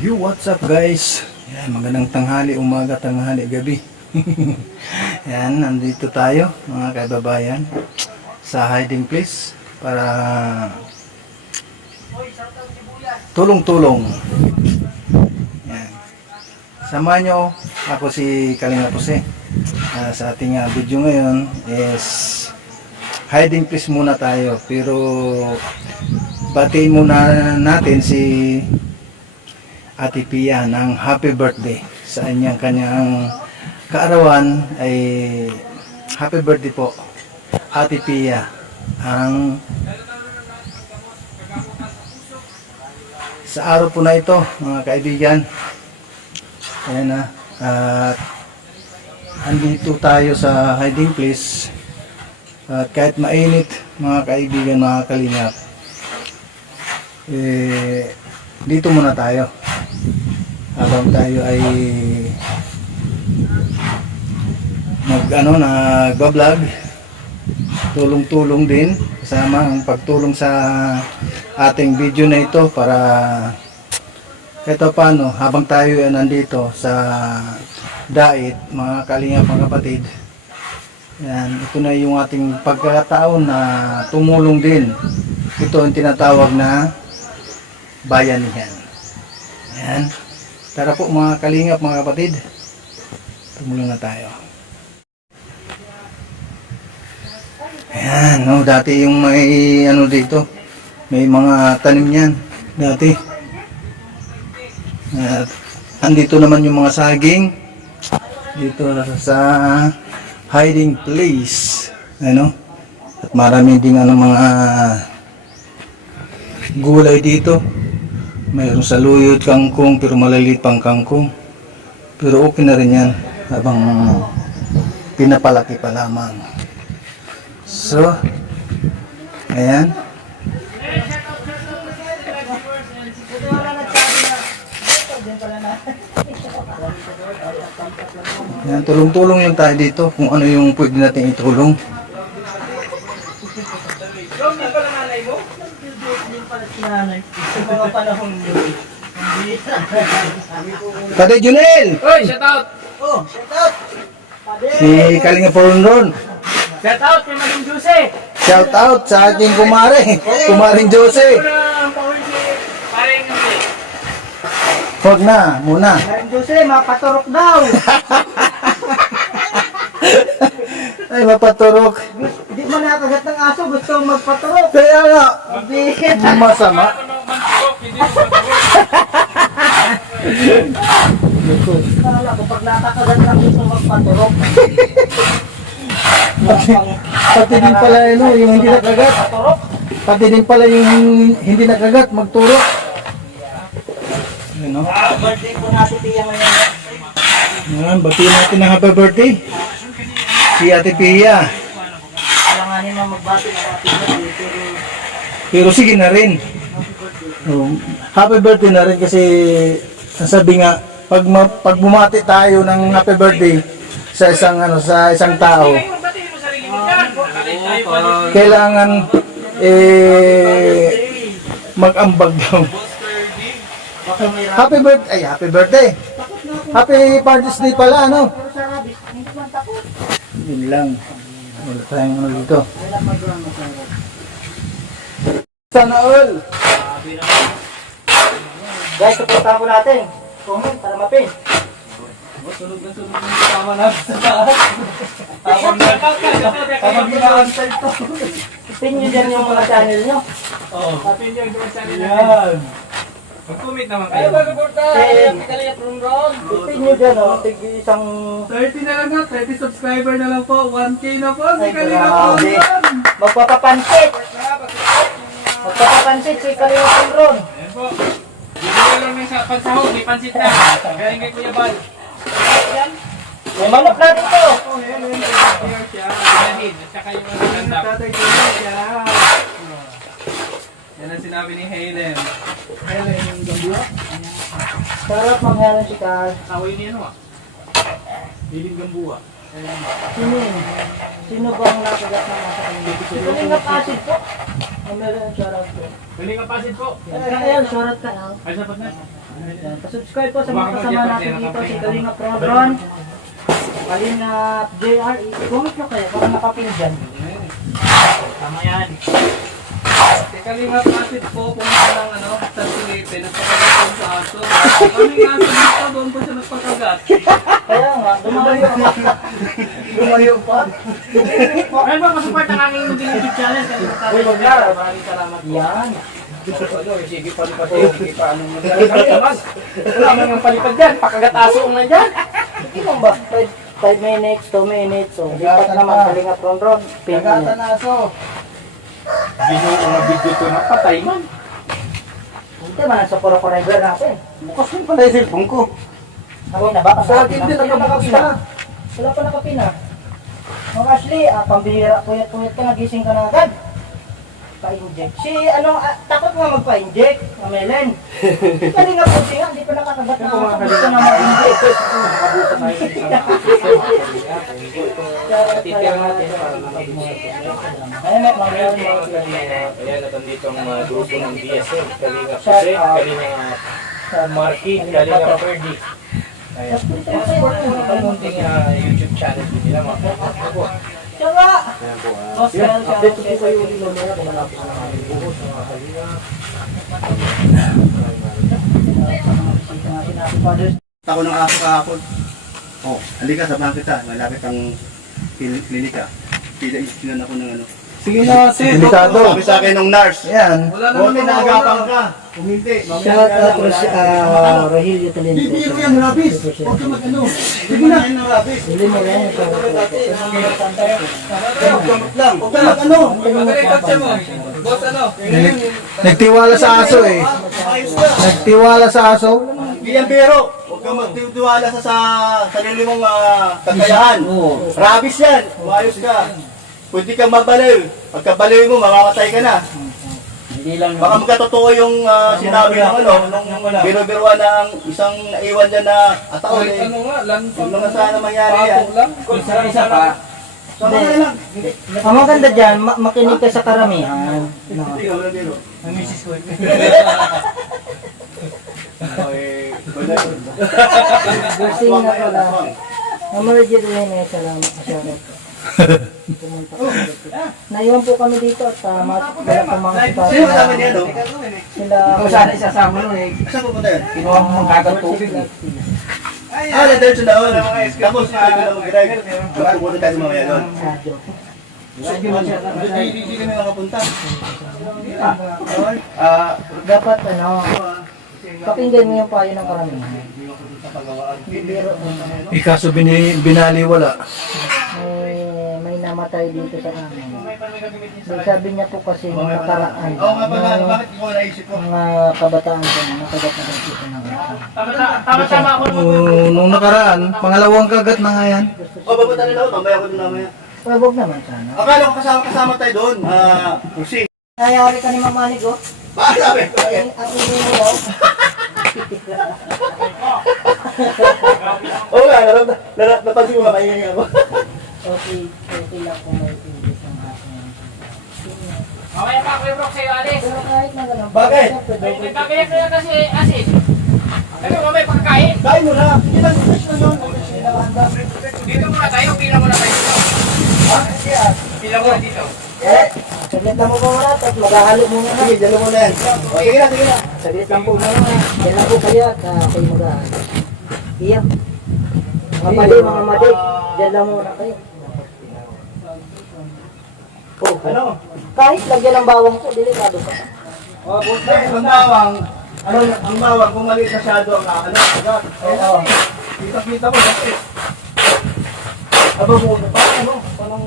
Yo, what's up guys? Yan, magandang tanghali, umaga, tanghali, gabi. Yan, nandito tayo mga kaibabayan sa hiding place para tulong-tulong. Yan. Samahan nyo, ako si Kalinga Jose. Sa ating video ngayon is hiding place muna tayo, pero batiin muna natin si Ate Pia ng happy birthday sa kanyang kaarawan. Ay happy birthday po Ate Pia. Sa araw po na ito mga kaibigan, ayan na, at andito tayo sa hiding place at kahit mainit mga kaibigan, mga kalingap, dito muna tayo habang tayo ay nagba-vlog, tulong-tulong din kasama ang pagtulong sa ating video na ito para kahit paano habang tayo ay nandito sa dait, mga kalingap, mga kapatid. Yan, ito na yung ating pagkakataon na tumulong din. Ito ang tinatawag na bayanihan. Yan. Tara po mga kalingap, mga kapatid, tumulong na tayo. Ayan, no, dati yung may dito, may mga tanim yan dati. At andito naman yung mga saging dito sa hiding place, ano. At marami ding mga gulay dito. Mayroong saluyot, kangkong, pero malaliit pang kangkong. Pero okay na rin yan habang pinapalaki pa lamang. So, ayan. Ayan, tulong-tulong lang tayo dito kung ano yung pwede natin itulong. Padre Junel! Oy, shout out! Oh, shout out! Si Kalinga Porondon. Shout out kay Madam Jose! Shout out sa ating kumaring Jose. Paring Huwag na, muna. Karin Jose, mapaturok daw! Ay, mapaturok. Hindi mo nakagat ng aso, gusto magpaturok. Kaya nga, Bihit! masama. Kala ko pag nakakagat ng gusto magpaturok. Pati din pala yung hindi nakagat. Paturok? Pati din pala yung hindi nakagat, magturok. Ano? Birthday po natin Pia ngayon. Yan, batiin natin ng happy birthday si Ate Pia. Kailanganin na magbati ng ating birthday, Pero sige na rin. Happy birthday na rin kasi sabi nga, pag bumati tayo ng happy birthday sa isang tao, kailangan mag-ambag daw. Happy birthday, happy birthday. Happy Father's Day pala, ano? pero sa rabbit, hindi man takot. Yun lang. Wala tayong dito. Sana all. Guys, supportahan po natin. Comment para mapin. Sunog na sunog yung kasama namin sa taas. Habang ginaantay to. Pin nyo dyan yung mga channel nyo. Oo. Kapin yung channel natin. Mag-comment naman kayo. Pin nyo dyan, tig isang... 30 na lang na, 30 subscriber na lang po. 1K na po. Si Ay, Kalinga grabe. Porondon. Magpapapansit. Magpapapansit si Kalinga Porondon. Ayan po. Bibigay lang ng pansahog. May pansit na. Galing kay Kuya Bal. May manok na dito. Oh, yan. Yan siya. Pinahid. At saka yung maganda. Tatay ko siya. Yan ang sinabi ni Helen. Helen yung gambua. Sarap mangyalan si Carl. Away niya ano ah. Hiling gambua. Sino yun? Sino ba ang nakagat ng nasa kanila? Si Kalinga Pasid po. Meron shoutout po. Galing ka pasid po. Ayan, shoutout ka lang. Ay, sapat na. Ayan, pasubscribe po sa mga kasama natin dito. Si Kalinga Prodron. Kalinga JR. Comment nyo kayo para makapin dyan. Tama yan. Teka lang nga pasit po, pumunta lang sa Silipe, nagpakagat sa aso. Kami nga sa dito, doon po siya nagpakagat. Kaya nga, dumayo. Dumayo pa. Ay ba, masupport ang aming YouTube channel. Uy, maglara. Maraming salamat. Yan. Sige palipad yun, sige pa anong nagkakagat. Wala man yung palipad dyan, pakagataso na dyan. Hindi mo ba? 5 minutes, 2 minutes. So, lipat naman Kalinga Prodron. Nagata na aso. Video to na patay man. Hindi man, sa puro-corriver natin. Bukas din pala yung cellphone ko. Ako na, baka Sa akin din, nakapina. Wala pa nakapina. Mga Ashley, pambihira, puyat-puyat ka, nagising ka na agad. Pa-inject. Si, takot nga magpa-inject, Melen. Kali nga po siya, hindi pa nakakagat na ako. Gusto na mag-inject. Titira natin para nakapagmuhat. Ayun, may mangyari mo. Kaya natandito ang mga grupo ng DSL, Kalinga Jose, Kalinga Marky, Kalinga Ferdy. Kaya munting YouTube channel din nila mga po. Tsaka! Ayan po. Gospel, Update ko shoutout kayo ulit mamaya kung malapit na kami buhos ng mga kalinga. Ako ng aso kahapon. Oh, halika, sabahan kita. Malapit ang klinika. Pinan ako ng ano. Sige na, sis. Delikado. Sabi sa akin ng nurse. Yan. Wala naman Buti naagapan ka. Umindi. Shout out to Rogelio Talento. Hindi ko yan, rabis. Huwag ka mag-ano. Hindi na yan, rabis. Hindi mo rin. Gamot lang. Huwag ka mag-ano. Pagkakot mo. Boss, Nagtiwala sa aso eh. Nagtiwala sa aso. Hindi yan biro. Huwag kang magtiwala sa sarili mong kakayahan. Rabis yan. Umayos ka. Pwede kang mabaliw. Pagkabaliw mo, mamamatay ka na. Hindi lang Baka magkatotoo yung sinabi ng nung biro-biruan na ang isang naiwan dyan na ataon eh. nga, Huwag naman sana mangyari yan. lang. isa pa. So, kaya lang. Ang maganda dyan, makinig ka sa karamihan. Hindi ka, walang biro. Gursing na pala. Mamarajit rin eh, salamat sa shoutout. Pumunta ko dito. Naiwan po kami dito at wala pa mga sitwasyon. Sino kasama niya, no? Sila... Sana isasama nun eh. Saan pupunta yan? Kinuha mo magkagat tubig eh. Diretso na doon. Tapos, pwede na mag-drive. Pupunta tayo mamaya doon. Hindi kami makapunta. Dapat pakinggan mo yung payo ng karamihan. Bibiro Ikaso binaliwala. may namatay dito sa amin. So, sabi niya po kasi nung nakaraan, Oo nga pala, bakit ko naisip ko? mga kabataan ko na nakagat na dito ng aso. Tama-tama ako. Nung nakaraan, pangalawang kagat na nga yan. Babuta nila ako, tambay ako doon mamaya. Huwag naman sana. Akala ko kasama tayo doon. Pusi. Nayari ka ni Mamanig, oh. Bakit sabi? Ang ingin mo, oh. Oo nga, napansin ko makaingay ako. Okay lang kung may English ang aking. Mamaya pa ako yung rock sa'yo, Alice. Pero kahit na ganun, Bakit? Nagkakayak na yan kasi asin. Ano, mamaya pagkain. Kain mo na. Hindi lang, fresh na yun. Dito muna tayo, pila muna tayo dito. Pila muna dito. Saglit lang mo po muna, tapos maghahalo muna na. Sige, dalo mo na yan. O, sige na, sige na. Saglit lang po muna. Yan lang po kayo at kayo maghahalo. Iyo. Mga mali, dyan lang muna kayo. Oh, ano? Kahit lagyan ng bawang po, delikado pa. O, boss na, ang bawang, ang bawang, kung maliit masyado ang agad. Oo. Kita-kita mo, kasi. Aba mo, parang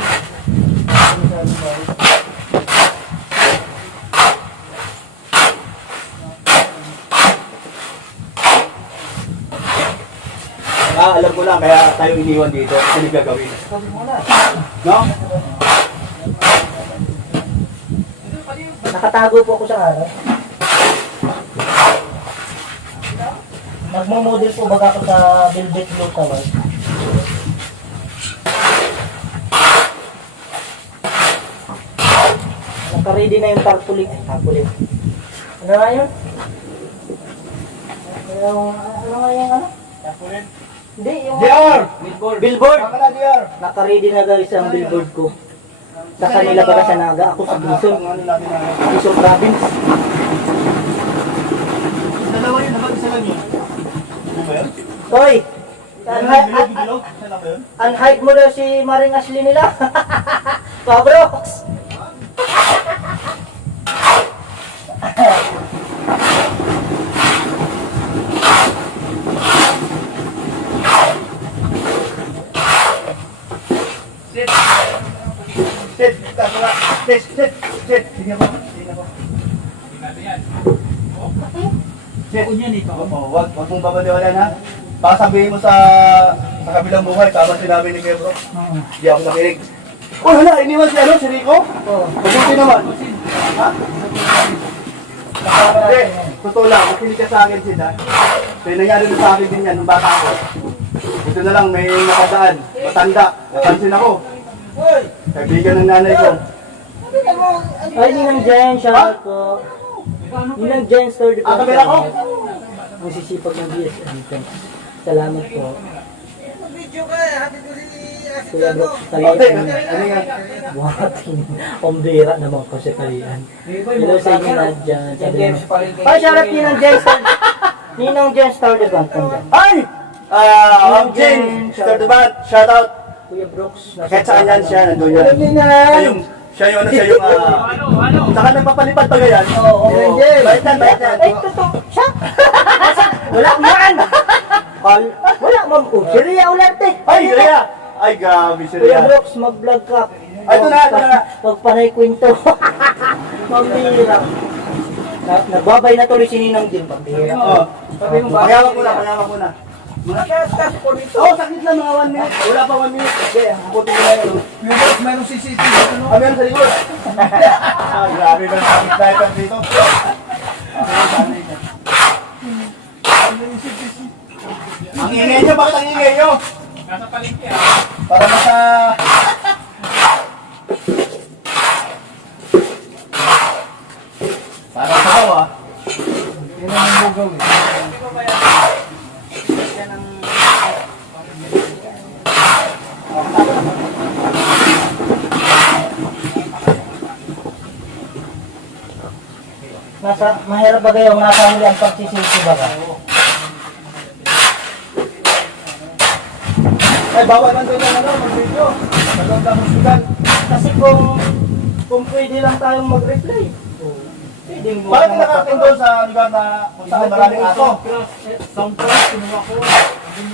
alam ko lang, kaya tayo iniwan dito. Ano gagawin? No? Nakatago po ako sa araw. Nagmo-model po baga ako sa Velvet Blue Tower. naka-ready na yung tarpaulin. Tarpaulin. Ano nga yun? Ano nga yung ano? Hindi, yung... JR! Billboard! Saka na, JR! Naka-ready na guys ang billboard ko. Sa kanila baga sa Naga, ako sa Quezon. Quezon Province. Dalawa yun, naman isa lang yun. Ano ba yun? Hoy! Bilog? Isa lang ba yun? Unhype mo daw si Maring Ashley nila. Pabrox! Sit! Kasula! Sit! Sige po. Sit! Wag mong babaliwalan ha. Baka sabihin mo sa kabilang buhay, tama sinabi ni Kebro. Hindi ako nakinig. Oh, hala, iniwan si ano, si Rico? Oo. Mabuti naman. Ha? Hindi, totoo lang, makinig ka sa akin, Sid, ha? Kaya nangyari na sa akin din yan, nung bata ako. Ito na lang, may nakadaan, matanda, napansin ako. Kaibigan ng nanay ko. Ay, Ninang Jen, shoutout po. Ninang Jen, store Ah, kamera ko? Ang sisipag ng DS. Salamat po. Kuya Bro, Ate, talian. ano yan? Buhating ombera naman ko sa talian. Hello sa inyo na dyan. Ay, shoutout Ninang Jen, store. Ninang Jen, store the bank. Ay! Ma'am Jane, Sir Dubat, shout out. Kuya Brooks. Kahit saan yan siya, nandun yan. Siya yung saka nagpapalipad pa ganyan. Oo. Bait yan. Ay, totoo. Siya? Wala man. Wala, ma'am. Si Rhea Ularte. Ay, Rhea! Ay, gabi si Kuya Rhea. Brooks, mag-vlog ka. Ay, ito na. Magpanay kwento. Pambihira. Nagbabay na tuloy si Ninang Jim. Pambihira. Oh, pagyawa mo na. Oo, sakit lang mga 1 minute. Wala pa 1 minute. Okay, hakutin ko na yun. Mayroong CCTV. Meron sa likod. Grabe ba sa sniper dito? Ang ingay nyo, bakit ang ingay nyo? Nasa palengke Para nasa... Para sa bawa. Yan ang bugaw Mahirap ba kayo nasa huli ang pagsisilsi ba ka? Ay, bawal lang doon yung mag-video. Naganda mo sudan. Kasi kung pwede lang tayong mag-reply. Pwede mo. Bakit nakarating doon sa lugar na kung saan maraming aso? Sound cross, kinuha ko.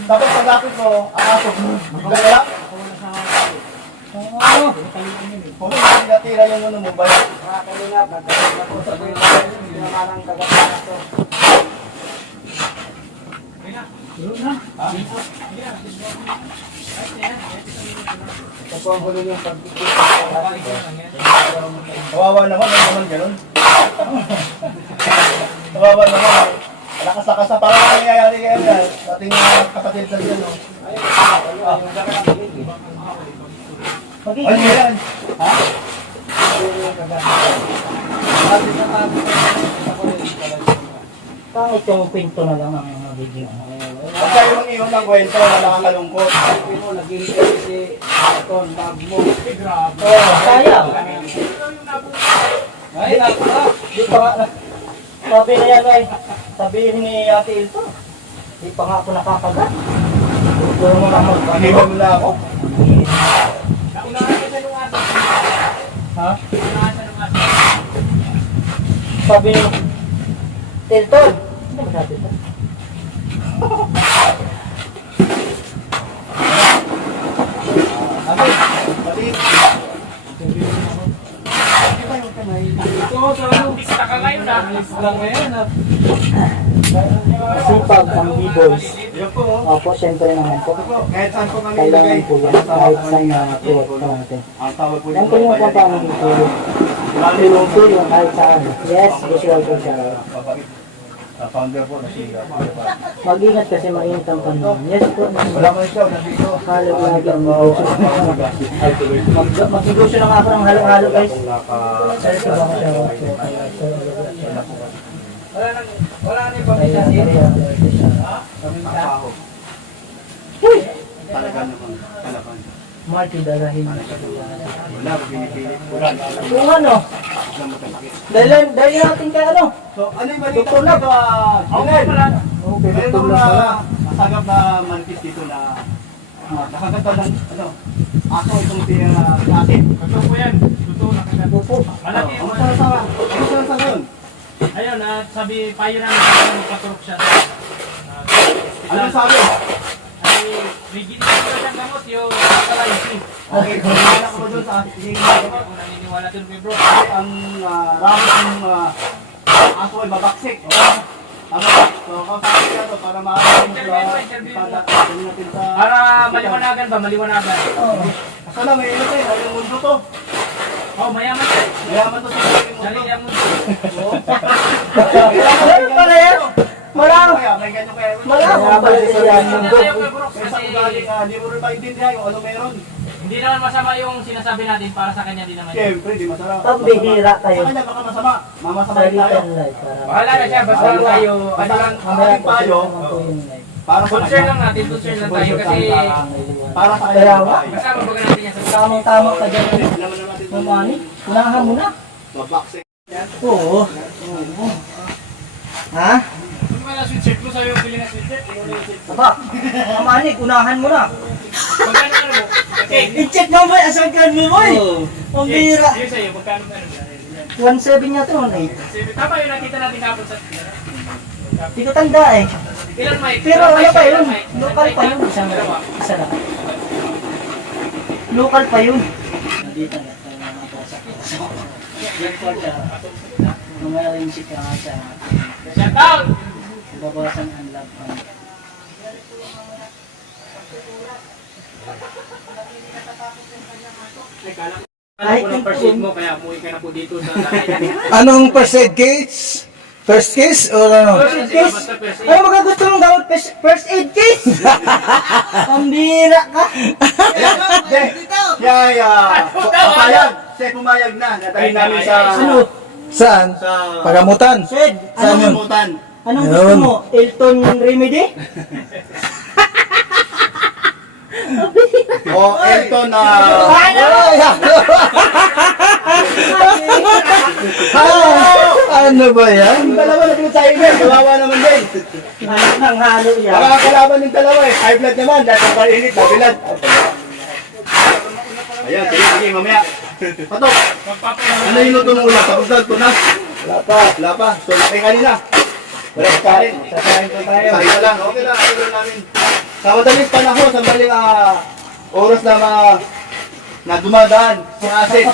Tapos pag-lapit mo, ang aso, bigla na lang. Kung hindi natira yung ano mo ba? Kawawa naman, ano naman ganun? Kawawa naman. Lakas-lakas na parang nangyayari ngayon yan. Sa ating kapatid sa dyan, no? Ano yan? Ha? Pangit yung kwento na lang ang mga video. Huwag kayo mag-iwan ng kwento na nakakalungkot. Kaya. Ay, naka. Di pa nga, sabi na yan ay, sabihin ni Ate Ilto, di pa nga ako nakakagat. Puro mo na Iniwan mo na ako. Naunahan ka sa nung aso. Ha? Naunahan sa nung aso. Sabi ni Ilto, ano ba sabi ito? Ito, sa ano? Pista ka ngayon ah. Lang ngayon ah. Sipag ang B-boys. Yan po, oh. Opo, syempre naman po. Kahit saan po kami Kailangan ilagay. po yan, kahit saan na tuwag po natin. Ang tawag po Yan po yung paano dito. Tulong-tulong kahit saan. Yes, visual po siya. Babait. founder po na si Kuya Pat. Mag-ingat kasi mainit ang panahon. Yes po. Wala ko siya, nandito. Halo lagi ang mag-negosyo na nga ako ng halo-halo guys. Sorry po ba siya? Wala nang pamilya dito. Kapaho. Talaga naman, talaga. Marty dalahin. Wala, pinipilit. Wala. Kung ano, dahil natin kay ano? So, ano yung balita ko dito? Junel? Meron ako na nasagap na manifest dito na nakaganda ng aso itong natin. Totoo po yan. Totoo, nakaganda. Malaki yung Ano sa ngayon? Ayun, at sabi, payo namin sa magpaturok siya sa Ano hospital. sabi? Ay, rigid na siyang gamot, yung paralysis. Okay, wala ko doon sa ating Kung naniniwala dun, bro. ang ramot ng aso ay mabaksik. Ano? So, kausapin ka to para maaaring Interview mo. natin sa... Para maliwanagan ba? Maliwanagan. Kaso na, may ino tayo, maling mundo to. Oh, mayaman siya. Mayaman to sa maling mundo. Dali yan mo. Ano pala yan? Malang. May ganyan kaya. Malang pala yan. Hindi tayo kay bro. Kaya sa Kasi ugali ka, hindi mo rin maintindihan kung ano meron. hindi naman masama yung sinasabi natin para sa kanya din naman. Siyempre, di masarap. Pambihira tayo. Sa kanya baka masama. Mamasama Salita tayo. and life. Bahala na siya, basta tayo, ano lang, Ang payo, para sa concern kanya. lang natin, concern lang tayo kasi Para sa Kaya kanya. nga. basta mabaga natin yan sa Tamang-tama ka dyan. Alam naman natin ito. Mamani, unahan mo na. Mabaksik. Oo. Ha? Kung wala sweatshirt mo, sabi mo pili na sweatshirt, Aba, Mamani, unahan mo na. magkano ano mo? Okay. I-check mo boy, asagan mo boy. Ang bira. Yun sa'yo, magkano ano? 1.7 yata, 1.8. Tama yun, nakita natin kapon sa... Hindi ko tanda eh. Ilan mic? Pero Ilan ano mic? pa Ilan yun? mic? Local pa yun. Isa lang. Local pa yun. Nandito na tayo mga kausap. Yan po siya. Mga rin si Kaka sa Shout out! babawasan ang love. Ay, ko ng first aid mo, kaya umuwi ka na po dito sa Anong first aid case? First case or ano? First aid case? Ay, magagusto mong gawin first aid case? Pambira ka. Papayag. Siya pumayag na. Natahin namin sa... Ano? Saan? Sa... Pagamutan. Sid, Saan yun? Pagamutan. anong gusto Ayun. mo? Elton Remedy? O Elton na... Ano ba yan? Yung dalawa na pinagsahin din. Kawawa naman din. Ang halo yan. Makakalaban yung dalawa eh. High blood naman. Dahil sa painit, mabilad. Ayan, sige, sige, mamaya. Patok, ano yung luto ng ulam? Tapos na, tunas. Wala pa. So, laki kanina. Wala pa kain. Sakain ko tayo. Kain na lang. Okay lang, ayun lang namin. Sa madaling panahon, sa maling oras na dumadaan sa asin.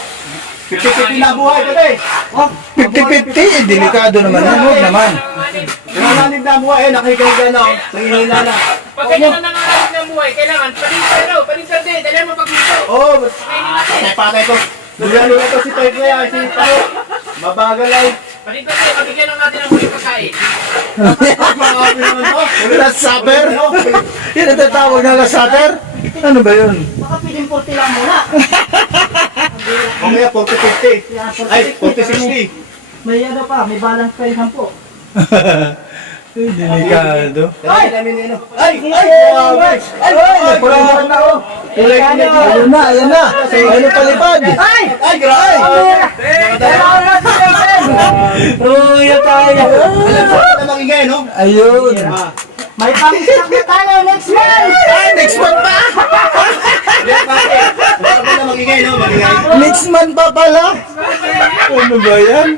50-50 na buhay ko eh. 50-50, delikado naman yan. Huwag naman. Nanganib na buhay eh, nakikinig na, nangihina na. Pag ganyan na nangangalit ng buhay, kailangan palintar din, dali mo pag-gusto. Oo, patay-patay ko. Lalo na ito si Toy Kaya, si Pao. Mabagal ay. Palintar din, pabigyan lang natin ng huli pagkain. Makabi naman to. Last supper? Yan ang tatawag na last supper? Ano ba yun? Baka piling 40 lang muna. Mamaya 40-50. Ay, 40-60. May ano pa, may balance pa yung 10. Delikado. Ay! Ay! Ay! Ay! Pura na ako. Kulay ko na. Ayun na, ayan na. Ano palipad? Ay! Ay! Grabe! Tuyo tayo. Alam sa na magingay, no? Ayun. May pang-stop na tayo next month. Next month pa? Alam na magingay, no? Magingay. Next month pa pala? Ano ba yan?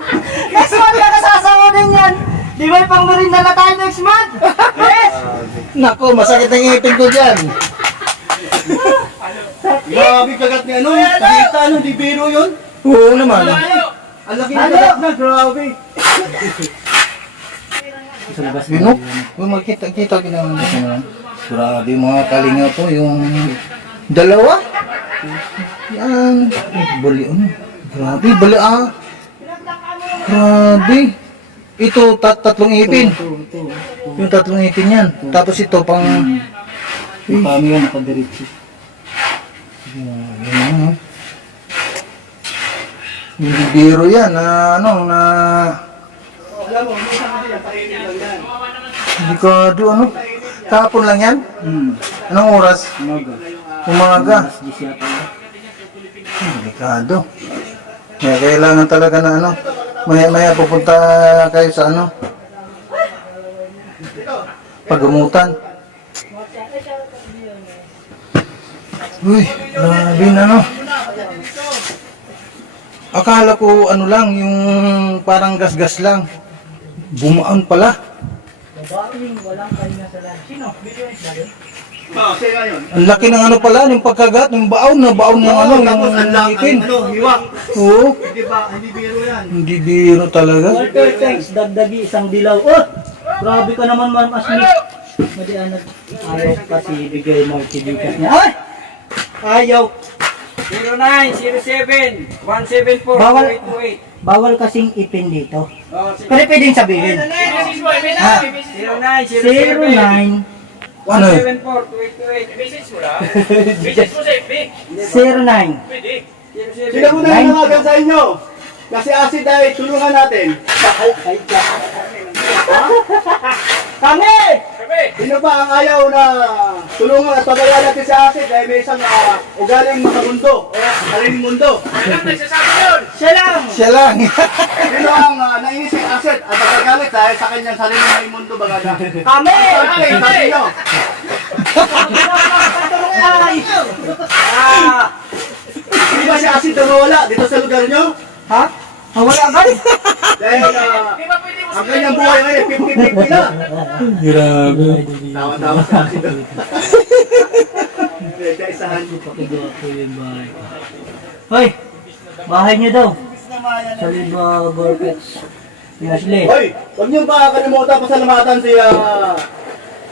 Next month na kasasama din yan. Di ba pang merinda na tayo next month? Yes! Nako, masakit ang ipin ko dyan. Grabe kagat ni ano? Nakita, ano? Di biro yun? Oo naman. Ang laki ng kagat na, grabe. Bino? Kung makita-kita ko naman dito naman. Grabe mga kalinga po, yung dalawa. Yan. Bali, ano? Grabe, bali ah. Grabe. ito tatlong ipin. Ito. Yung tatlong ipin yan. Tapos ito pang... Yung kami yan, nakadiretso. Hindi biro yan na ano na... Alam mo, minsan kasi yan, kainin lang yan. Hindi ko ano. Kahapon lang yan? Anong oras? Umaga. Umaga. Mas di siya tayo. Delikado. Kaya kailangan talaga na ano. Maya-maya pupunta kayo sa ano. Pagamutan. Uy, grabe na no. Akala ko ano lang, yung parang gas-gas lang. Bumaan pala. Walang kalinga sa land. Sino? Video is ba yun? Oo, siya nga yun. Ang laki ng ano pala, yung pagkagat, yung baon ng ano, Tapos ang yung ipin. hiwa. Oo, Hindi ba, hindi biro yan. hindi biro talaga. Walter, thanks. Dagdagi isang dilaw. Oh! Grabe ka naman, Ma'am Ashley. Madianag. Ayaw kasi bigay mo tibikas niya. Ay! Ayaw. 0907 174 Bawal. 2828. Bawal kasing ipin dito. Oh, sige. Pero pwedeng sabihin. Message mo, message Ah. mo, message mo. 09 Ano eh? 174 2828. Message mo lang. Message mo sa FB. 09. Pwede. Sila muna yung nangagan sa inyo. Kasi acid ay tulungan natin. Kami! Sabi. Sino ba ang ayaw na tulungan at pabayaan natin si acid dahil may isang ugaling makamundo o kalining mundo? Alam, nagsasabi yun. Siya lang! Siya lang. Sino ang nainis si acid at magagalit dahil sa kanyang sarili may mundo baga na? Kami! Okay, sabi nyo. Ay! Ah! Hindi ba si acid na mawala dito sa lugar nyo? Ha? Wala agad? Dahil Di ba pwede mo ang kanyang buhay ngayon 50-50 na. Grabe. Tawa-tawa si acid. Kaisahan ko. Pakigawa ko yung bahay. Hoy! Bahay niyo daw. Sa Liba Gorpex. Ashley. Hoy, huwag niyo ba kalimutan pasalamatan si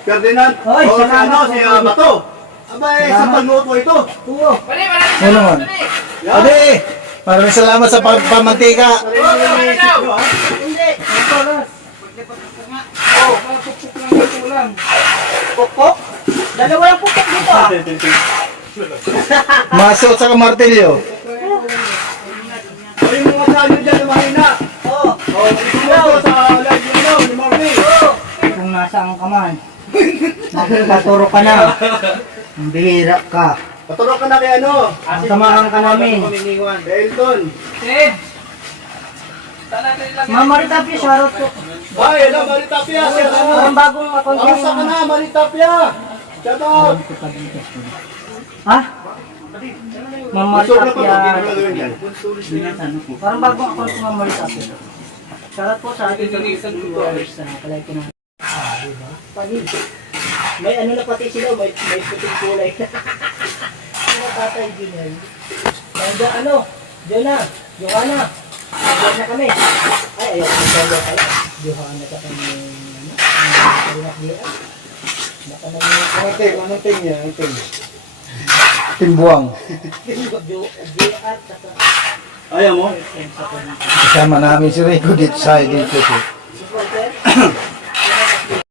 Ferdinand? Hoy, O si salamat si po. Bato. Abay, sa pagluto ito. Oo. Mali, marami Ano naman? Yan. Ade, maraming salamat sa pamantika. Sarili ni Isidro, ha? Hindi. Ang paras. Oh, pupuk lang yung ulam. Pukpok? Dalawa yung pukpok dito ah. Maso at saka martilyo. O yung mga salyo dyan na mahina. Oo. O, isumo sa live nyo, ni Marley. Kung nasaan ka man. Magpaturo ka na. Ang bihira ka. Paturo ka na kay ano? Samahan ka namin. Kay Elton. Sid. Sana lang. Ma'am Maritapia, shoutout po. Ay, hello, Maritapia. Shout out. Parang bagong account Kamusta ka na, Maritapia? Shout out. Ha? Ma'am Busog na pa Maritapia. pag ginagawin yan. Parang bagong account si Ma'am Maritapia. Shoutout po sa ating mga viewers na kalay ko na. Diba? Panig. May ano na pati sila, may puting kulay. Ano tatay Junel? Nandiyan ano? Jonah, Johanna. Nandiyan na kami. Ay, ayaw ko tayo pala. Johanna ka kami. Baka naging Anong ting niya? Anong ting? Timbuang. JR. Ayaw mo? Kasama namin si Rico dito sa dito.